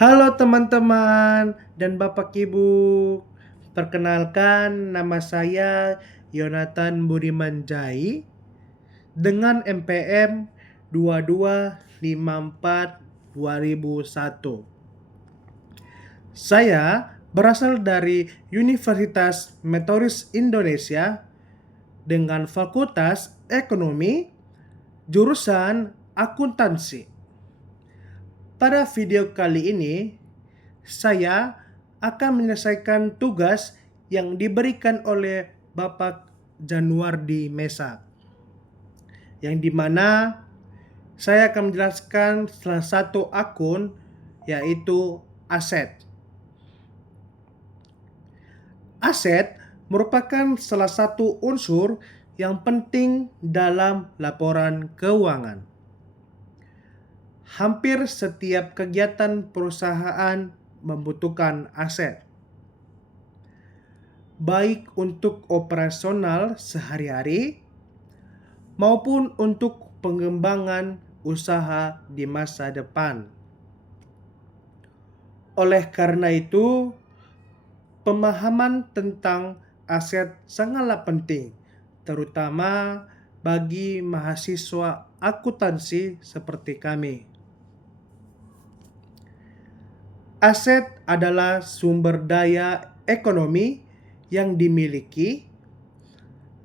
Halo teman-teman dan Bapak Ibu. Perkenalkan nama saya Yonatan Budiman Jai dengan MPM 2254-2001. Saya berasal dari Universitas Metodis Indonesia dengan Fakultas Ekonomi, jurusan Akuntansi. Pada video kali ini, saya akan menyelesaikan tugas yang diberikan oleh Bapak Januardi Mesa, yang dimana saya akan menjelaskan salah satu akun, yaitu aset. Aset merupakan salah satu unsur yang penting dalam laporan keuangan. Hampir setiap kegiatan perusahaan membutuhkan aset, baik untuk operasional sehari-hari maupun untuk pengembangan usaha di masa depan. Oleh karena itu, pemahaman tentang aset sangatlah penting, terutama bagi mahasiswa akuntansi seperti kami. Aset adalah sumber daya ekonomi yang dimiliki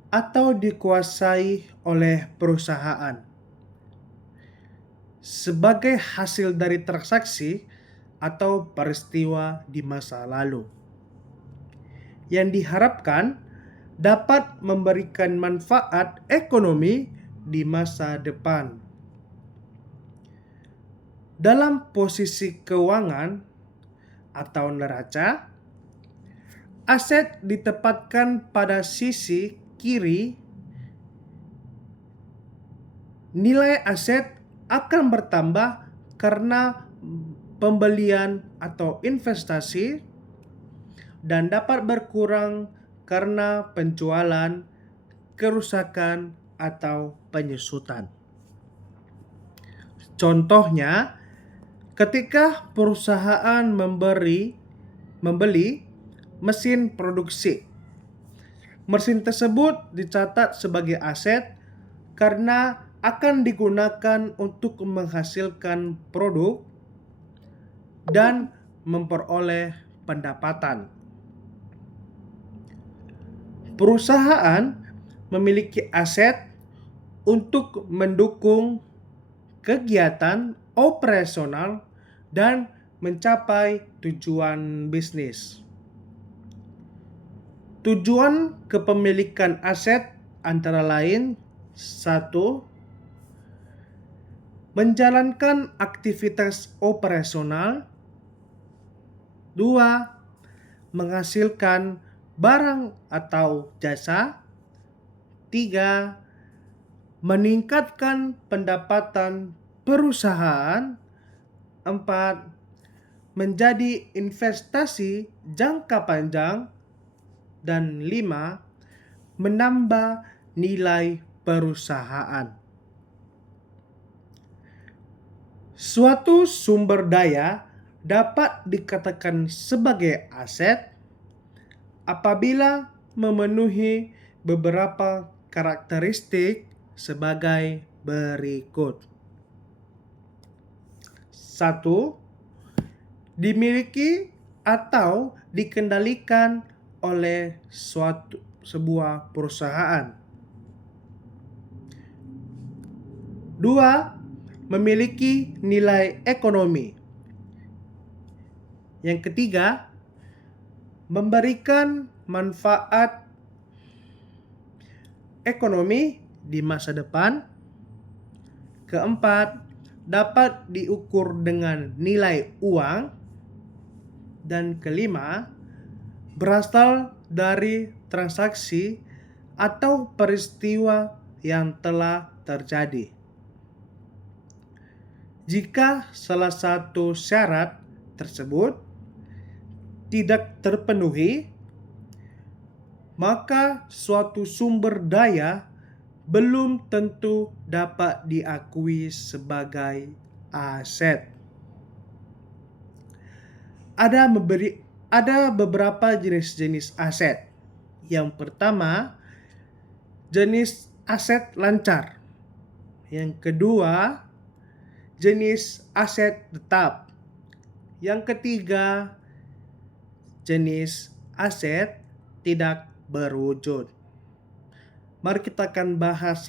atau dikuasai oleh perusahaan sebagai hasil dari transaksi atau peristiwa di masa lalu, yang diharapkan dapat memberikan manfaat ekonomi di masa depan. Dalam posisi keuangan atau neraca, aset ditempatkan pada sisi kiri. Nilai aset akan bertambah karena pembelian atau investasi dan dapat berkurang karena penjualan, kerusakan, atau penyusutan. Contohnya, ketika perusahaan membeli mesin produksi, mesin tersebut dicatat sebagai aset karena akan digunakan untuk menghasilkan produk dan memperoleh pendapatan. Perusahaan memiliki aset untuk mendukung kegiatan operasional dan mencapai tujuan bisnis. Tujuan kepemilikan aset antara lain: 1. Menjalankan aktivitas operasional. 2. Menghasilkan barang atau jasa. 3. Meningkatkan pendapatan perusahaan. 4. Menjadi investasi jangka panjang. Dan 5. Menambah nilai perusahaan. Suatu sumber daya dapat dikatakan sebagai aset apabila memenuhi beberapa karakteristik sebagai berikut. 1. Dimiliki atau dikendalikan oleh sebuah perusahaan. 2. Memiliki nilai ekonomi. Yang ketiga, memberikan manfaat ekonomi di masa depan. Keempat, dapat diukur dengan nilai uang. Dan kelima, berasal dari transaksi atau peristiwa yang telah terjadi. Jika salah satu syarat tersebut tidak terpenuhi, maka suatu sumber daya belum tentu dapat diakui sebagai aset. ada beberapa jenis-jenis aset. Yang pertama, jenis aset lancar. Yang kedua, jenis aset tetap. Yang ketiga, jenis aset tidak berwujud. Mari kita akan bahas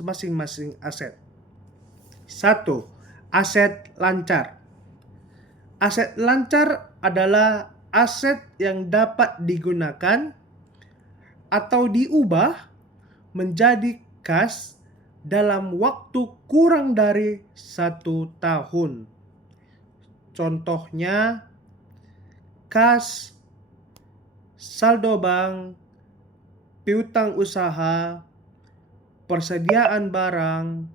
masing-masing aset. 1. Aset lancar. Aset lancar adalah aset yang dapat digunakan atau diubah menjadi kas dalam waktu kurang dari 1 tahun. Contohnya, kas, saldo bank, piutang usaha, persediaan barang,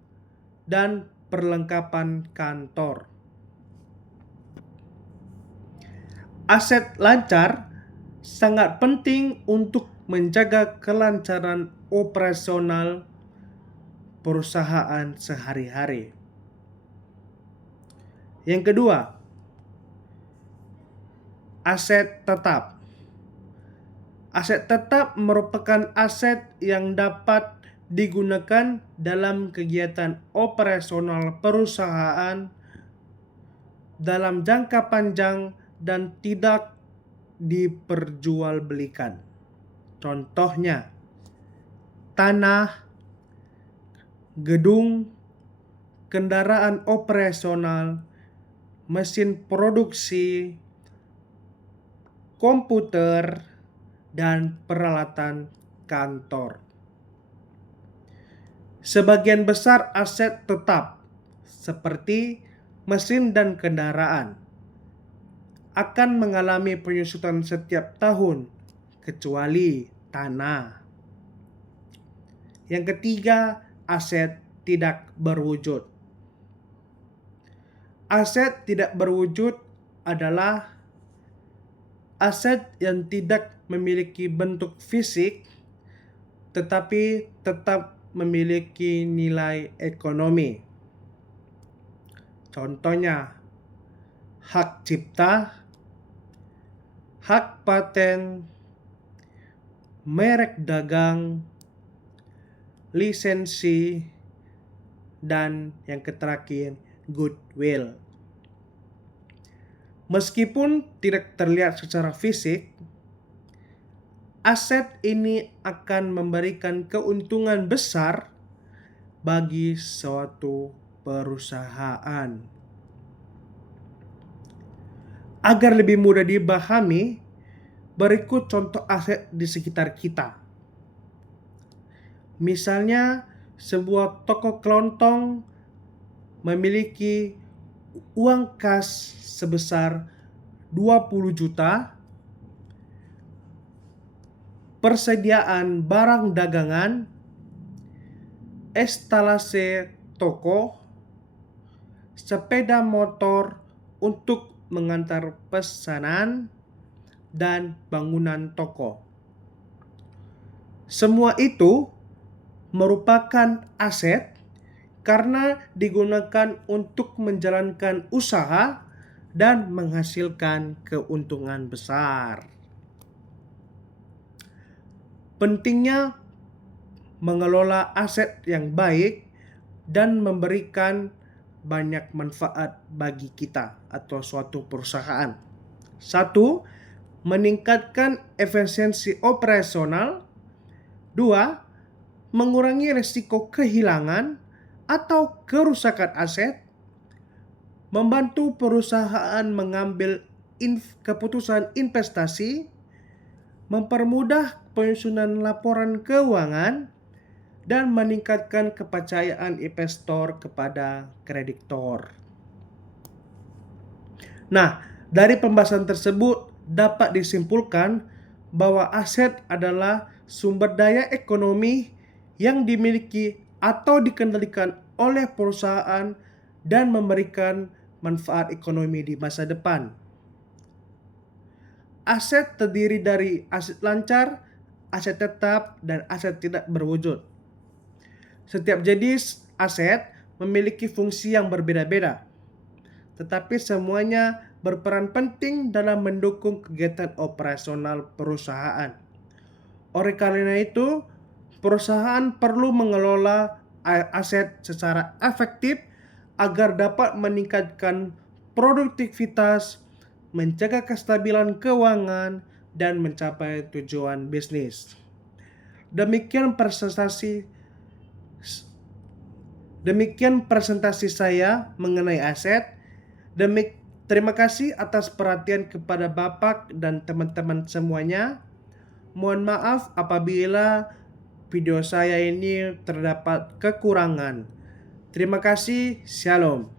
dan perlengkapan kantor. Aset lancar sangat penting untuk menjaga kelancaran operasional perusahaan sehari-hari. Yang kedua, aset tetap. Aset tetap merupakan aset yang dapat digunakan dalam kegiatan operasional perusahaan dalam jangka panjang dan tidak diperjualbelikan. Contohnya, tanah, gedung, kendaraan operasional, mesin produksi, komputer, dan peralatan kantor. Sebagian besar aset tetap, seperti mesin dan kendaraan, akan mengalami penyusutan setiap tahun, kecuali tanah. Yang ketiga, aset tidak berwujud. Aset tidak berwujud adalah aset yang tidak memiliki bentuk fisik tetapi tetap memiliki nilai ekonomi. Contohnya, hak cipta, hak paten, merek dagang, lisensi, dan yang terakhir, goodwill. Meskipun tidak terlihat secara fisik, aset ini akan memberikan keuntungan besar bagi suatu perusahaan. Agar lebih mudah dipahami, berikut contoh aset di sekitar kita. Misalnya, sebuah toko kelontong memiliki uang kas sebesar 20 juta, persediaan barang dagangan, estalase toko, sepeda motor untuk mengantar pesanan, dan bangunan toko. Semua itu merupakan aset karena digunakan untuk menjalankan usaha dan menghasilkan keuntungan besar. Pentingnya mengelola aset yang baik dan memberikan banyak manfaat bagi kita atau suatu perusahaan. 1. Meningkatkan efisiensi operasional. 2. Mengurangi risiko kehilangan atau kerusakan aset. Membantu perusahaan mengambil keputusan investasi. Mempermudah penyusunan laporan keuangan, dan meningkatkan kepercayaan investor kepada kreditor. Nah, dari pembahasan tersebut dapat disimpulkan bahwa aset adalah sumber daya ekonomi yang dimiliki atau dikendalikan oleh perusahaan dan memberikan manfaat ekonomi di masa depan. Aset terdiri dari aset lancar, aset tetap, dan aset tidak berwujud. Setiap jenis aset memiliki fungsi yang berbeda-beda, tetapi semuanya berperan penting dalam mendukung kegiatan operasional perusahaan. Oleh karena itu, perusahaan perlu mengelola aset secara efektif agar dapat meningkatkan produktivitas, menjaga kestabilan keuangan, dan mencapai tujuan bisnis. Demikian presentasi saya mengenai aset. Terima kasih atas perhatian kepada Bapak dan teman-teman semuanya. Mohon maaf apabila video saya ini terdapat kekurangan. Terima kasih. Shalom.